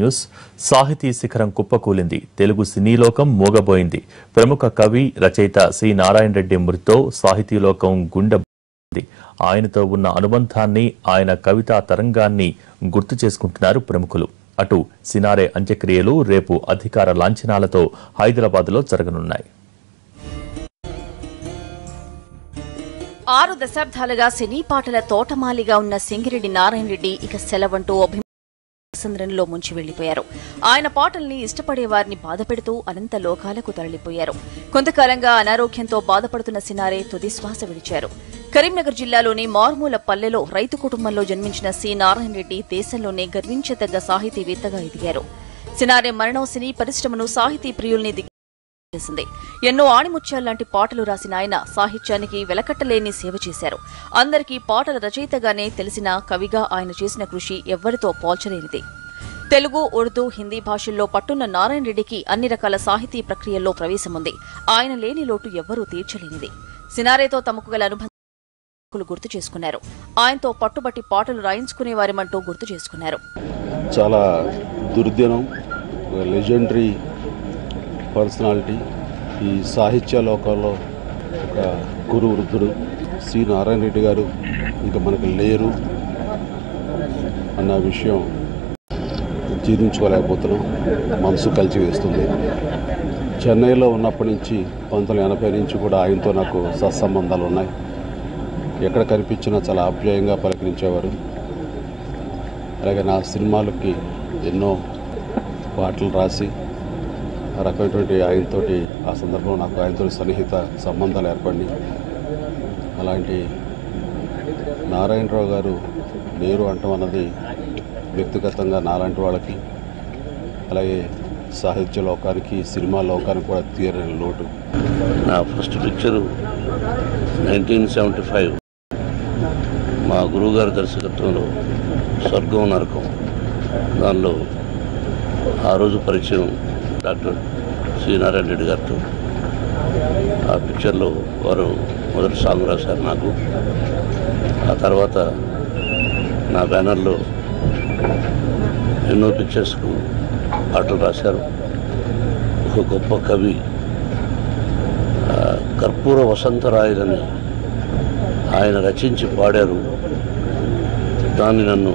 News. సాహితీ శిఖరం కుప్పకూలింది. తెలుగు సినీలోకం మూగబోయింది. ప్రముఖ కవి, రచయిత సి నారాయణ రెడ్డి మృతితో సాహితీలోకం గుండె. ఆయనతో ఉన్న అనుబంధాన్ని, ఆయన కవితా తరంగాన్ని గుర్తు చేసుకుంటున్నారు ప్రముఖులు. అటు సినారే అంత్యక్రియలు రేపు అధికార లాంఛనాలతో హైదరాబాద్లో జరగనున్నాయి. 6 దశాబ్దాలుగా సినీ పాటల తోటమాలిగా ఉన్న సింగిరెడ్డి నారాయణ రెడ్డి ఇక సెలవంటూ అభిమానులలో ముంచి వెళ్లిపోయారు. ఆయన పాటల్ని ఇష్టపడే వారిని బాధపెడుతూ అనంత లోకాలకు తరలిపోయారు. కొంతకాలంగా అనారోగ్యంతో బాధపడుతున్న సినారే తుది శ్వాస విడిచారు. కరీంనగర్ జిల్లాలోని మారుమూల పల్లెలో రైతు కుటుంబంలో జన్మించిన సి నారాయణ రెడ్డి దేశంలోనే గర్వించదగ్గ సాహితీవేత్తగా ఎదిగారు. సినారే మరణం సినీ పరిశ్రమను, సాహితీ ప్రియుల్ని చేసింది. ఎన్నో ఆణిముత్యాల్లాంటి పాటలు రాసిన ఆయన సాహిత్యానికి వెలకట్టలేని సేవ చేశారు. అందరికీ పాటల రచయితగానే తెలిసిన కవిగా ఆయన చేసిన కృషి ఎవ్వరితో పోల్చలేనిది. తెలుగు, ఉర్దూ, హిందీ భాషల్లో పట్టున్న నారాయణ రెడ్డికి అన్ని రకాల సాహితీ ప్రక్రియల్లో ప్రవేశముంది. ఆయన లేని లోటు ఎవ్వరూ తీర్చలేనిది. సినారేతో తమకు గల అనుబంధాలు గుర్తు చేసుకున్నారు. ఆయనతో పట్టుబట్టి పాటలు రాయించుకునేవారేమంటూ గుర్తు చేసుకున్నారు. చాలా దుర్దినం, లెజెండరీ పర్సనాలిటీ. ఈ సాహిత్య లోకంలో ఒక గురు వృద్ధుడు సి నారాయణ రెడ్డి గారు ఇంకా మనకు లేరు అన్న విషయం జీర్ణించుకోలేకపోతున్నాం. మనసు కలిసి వేస్తుంది. చెన్నైలో ఉన్నప్పటి నుంచి 1980 నుంచి కూడా ఆయనతో నాకు సత్సంబంధాలు ఉన్నాయి. ఎక్కడ కనిపించినా చాలా ఆప్యాయంగా పలకరించేవారు. అలాగే నా సినిమాలకి ఎన్నో పాటలు రాసి ఆ రకమైనటువంటి ఆయనతోటి ఆ సందర్భంలో నాకు ఆయనతో సన్నిహిత సంబంధాలు ఏర్పడినాయి. అలాంటి నారాయణరావు గారు లేరు అంటాం అన్నది వ్యక్తిగతంగా నాలాంటి వాళ్ళకి, అలాగే సాహిత్య లోకానికి, సినిమా లోకానికి కూడా తీరని లోటు. నా ఫస్ట్ పిక్చరు 1975 మా గురువుగారి దర్శకత్వంలో స్వర్గం నరకం. దానిలో ఆ రోజు పరిచయం డాక్టర్ సి నారాయణ రెడ్డి గారితో. ఆ పిక్చర్లో వారు మొదటి సాంగ్ రాశారు నాకు. ఆ తర్వాత నా బ్యానర్లో ఎన్నో పిక్చర్స్కు పాటలు రాశారు. ఒక గొప్ప కవి కర్పూర వసంతరాయలని ఆయన రచించి పాడారు. దాన్ని నన్ను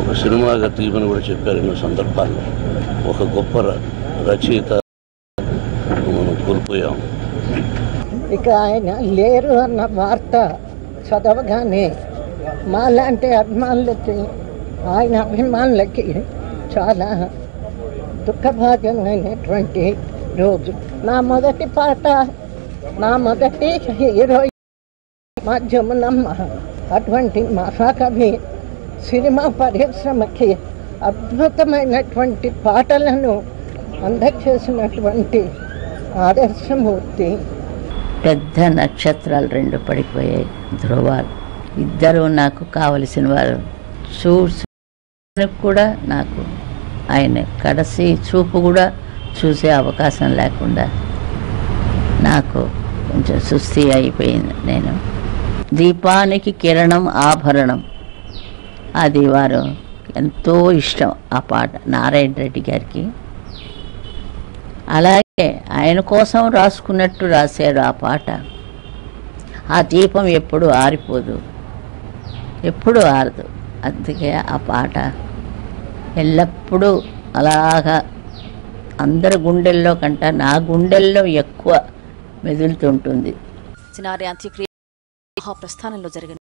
ఒక సినిమాగా తీయమని కూడా చెప్పారు ఎన్నో సందర్భాల్లో. ఒక గొప్ప రచయిత మనం కోల్పోయాం. ఇక ఆయన లేరు అన్న వార్త చదవగానే మాలాంటి అభిమానులకి, ఆయన అభిమానులకి చాలా దుఃఖభాజమైనటువంటి రోజు. నా మొదటి పాట, నా మొదటి హీరో మా జమునమ్మ. అటువంటి మహాకవి సినిమా పరిశ్రమకి అద్భుతమైనటువంటి పాటలను అందచేసినటువంటి ఆదర్శమూర్తి. పెద్ద నక్షత్రాలు 2 పడిపోయాయి, ధ్రువాలు. ఇద్దరు నాకు కావలసిన వారు. కూడా నాకు ఆయన కడసి చూపు కూడా చూసే అవకాశం లేకుండా నాకు కొంచెం సుస్థి అయిపోయింది. నేను దీపానికి కిరణం ఆభరణం, అది వారు ఎంతో ఇష్టం ఆ పాట నారాయణ రెడ్డి గారికి. అలాగే ఆయన కోసం రాసుకున్నట్టు రాశారు ఆ పాట. ఆ దీపం ఎప్పుడు ఆరిపోదు, ఎప్పుడు ఆరదు. అందుకే ఆ పాట ఎల్లప్పుడూ అలాగా అందరి గుండెల్లో కంటే నా గుండెల్లో ఎక్కువ మెదులుతుంటుంది. సినారే అంత్యక్రియ ప్రస్థానంలో జరిగింది.